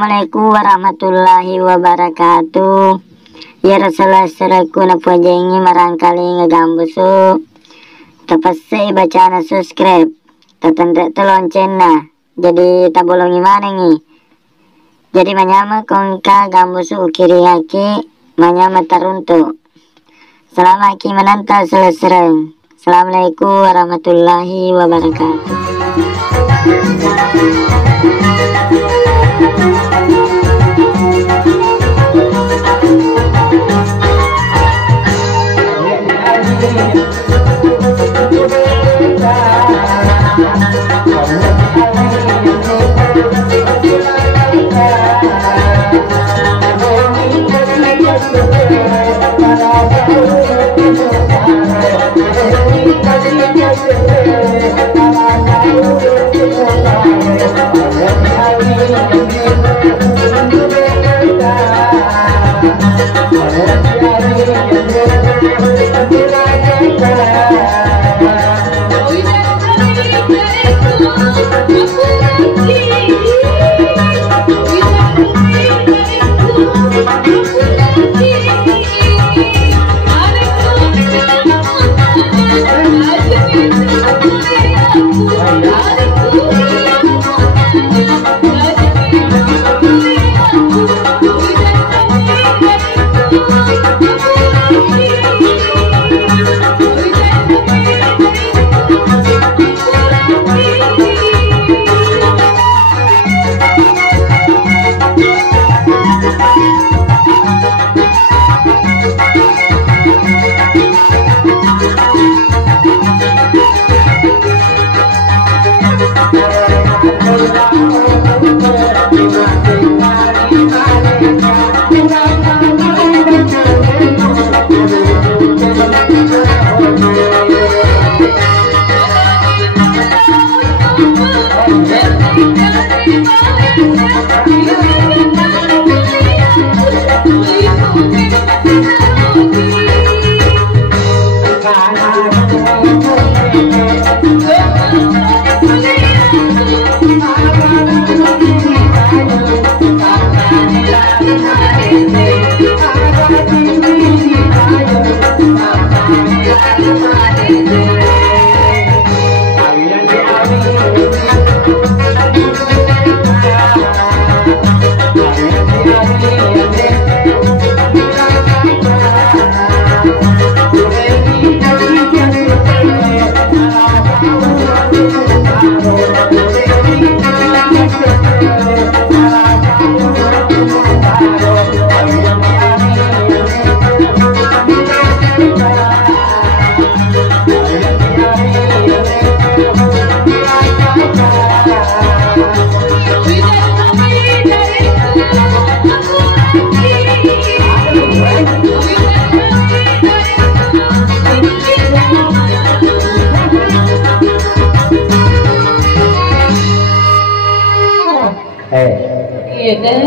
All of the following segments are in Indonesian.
Assalamualaikum warahmatullahi wabarakatuh. Ya Rasulullah seraku napuajengi marangkali ngegambusu. Tapasai bacaan subscribe. Tatandek teloncen nah. Jadi tabolongi mana nih? Jadi manyama kongka gambusu ukiri haki manyama taruntu. Selama ki menanta selesai. Assalamualaikum warahmatullahi wabarakatuh.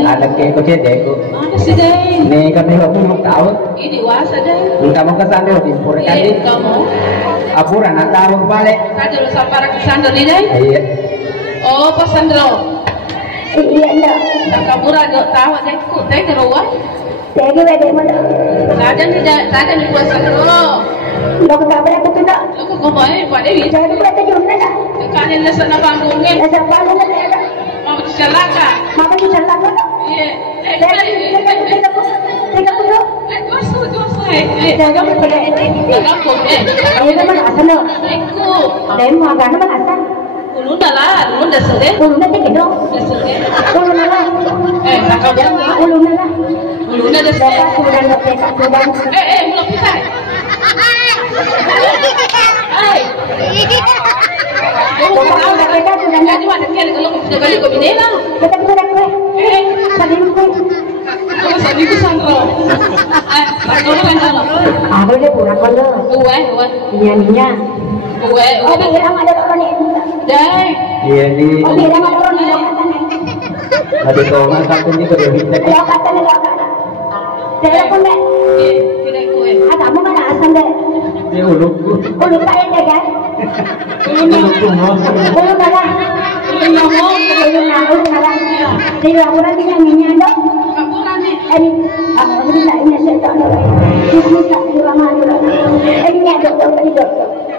Ada kayak kecil deh, Mana sih deh? nih kami mau tahu. Ini wasa deh. Kita mau ke sana di Pura Kandi. Kamu? Apura nak tahu balik. Tadi lu sapara ke Sandro nih deh. Iya. Oh, pas Sandro. Iya enggak. Tak kabur aja tahu deh ku teh ke ruang. Tegi bede mana? Tadi nih buat Sandro. Lo ke kabar aku tuh. Lu kok ngomongnya pada ini? Jadi buat aja mana dah? Kanin lah sana bangunnya. Ada bangunan ada. Mau celaka. Mama di dalam mana? Iya. Sabi ko Sandro. Sandro kan dalo. Ako le pura ko lo. Uwe. Niya. Uwe. Oh, bilang ada orang ni. Dai. Iya di. Oh, bilang ada orang ni. Ada kau masak ini kau dah minta. Ya kata ni lo kata. Telepon le. Tidak kue. Ah, kamu mana asal le? Dia uluk. Uluk kain le kan? Ulun Uluk mana? Ulun ngomong. Uluk mana? ya. Jadi laporan kita minyak dong. Kapuran nih. Ini alhamdulillah ini saya tak ada. Ini tak di rumah dulu. Ini ada dong ini dong.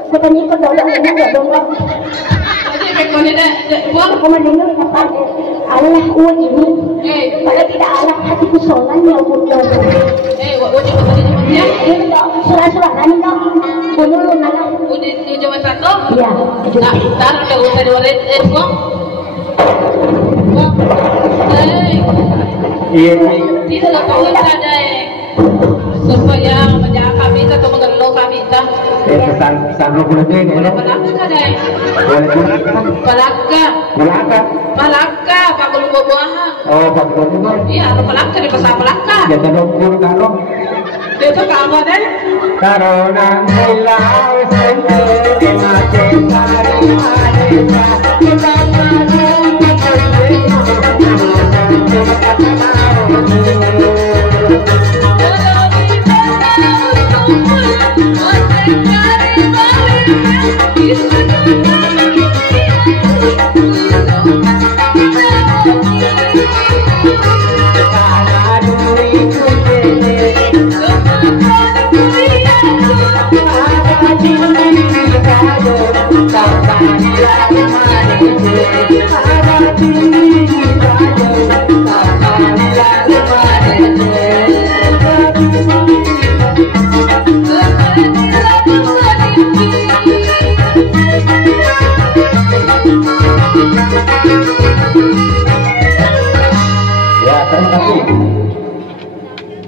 Kita ni ikut dong ini ada dong. Jadi pekone deh. Buat. Kamu dengar apa? Allah uang ini. Kalau tidak Allah hatiku solan ya Allah. Wajib betul ya. Ini dong surah-surah ini dong. Dulu nana. Udah di Jawa satu. Iya. Nah, tar udah usah diwaret kok. Iya. Tidak tahu saja supaya menjaga kami atau mengelola kami dah. Pesan rukun itu ini. Palaka deh. Boleh pun. Palaka. Melaka. Palaka, pagul buah. Oh, bagus juga. Iya, ada palaka di pasar palaka. Ya tolong pun karo. Itu kamu deh. Karona hilau sendiri macam hari kita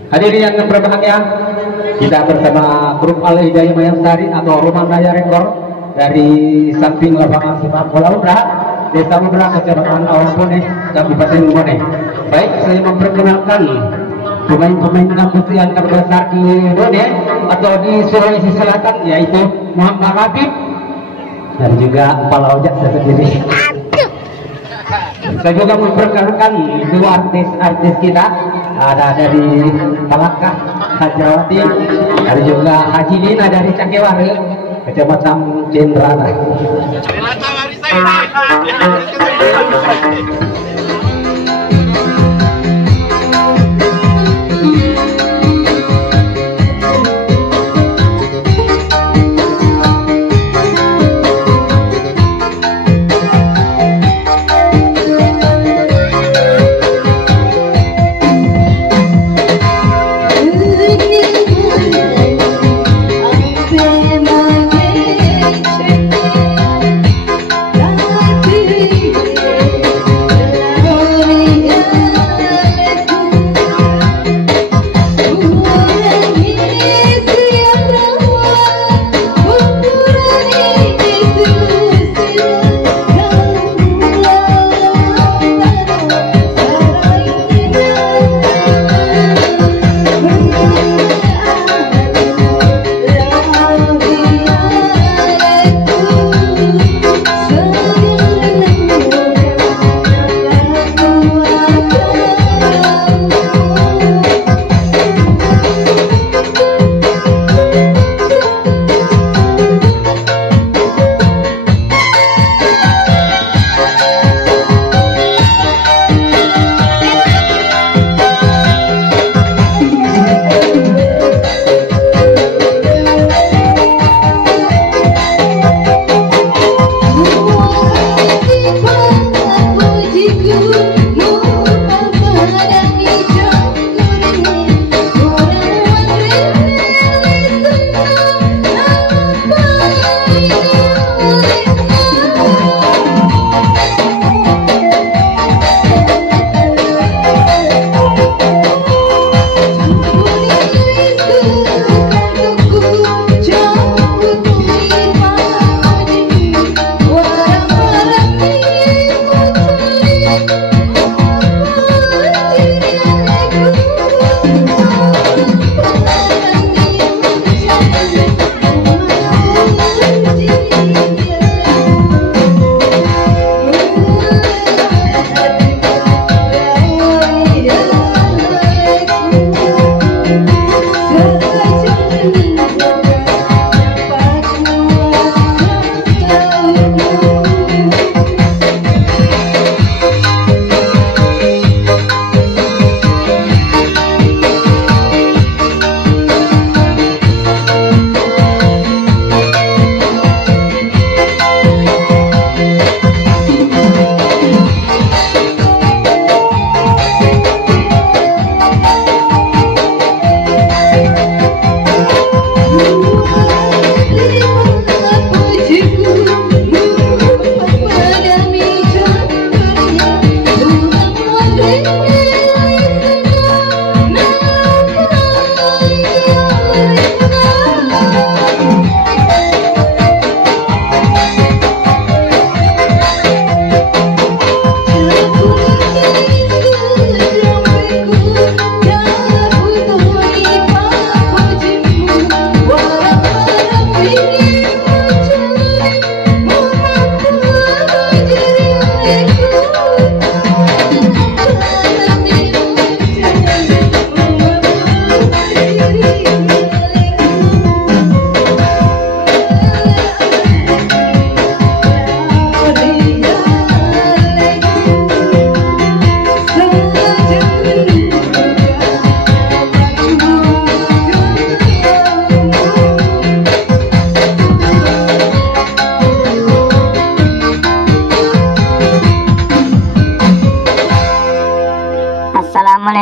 Hadirin yang berbahagia, kita bersama grup Al Hidayah Mayasari atau Rumah Daya Rekor dari samping lapangan sepak bola Ubra, Desa Ubra, Kecamatan Awang Bone, Kabupaten Bone. Baik, saya memperkenalkan pemain-pemain kampus yang terbesar di Bone atau di Sulawesi Selatan, yaitu Muhammad Habib dan juga Kepala Ojek saya sendiri. Saya juga memperkenalkan dua artis kita, ada dari Malaka, Hajrawati, ada juga Haji Nina dari Cakeware, Kecamatan Cendrana. Thank you.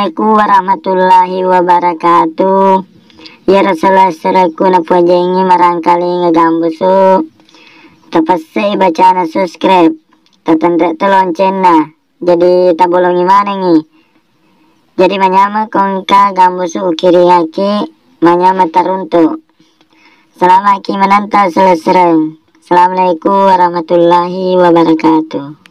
Assalamualaikum warahmatullahi wabarakatuh. Ya Rasulullah seraku na pujengi marangkali ngagambusu. Tapasai bacana subscribe. Tatandek lonceng na. Jadi tabolongi mana nih? Jadi manyama kongka gambusu ukiri haki manyama taruntu. Selama ki menanta selesai. Assalamualaikum warahmatullahi wabarakatuh.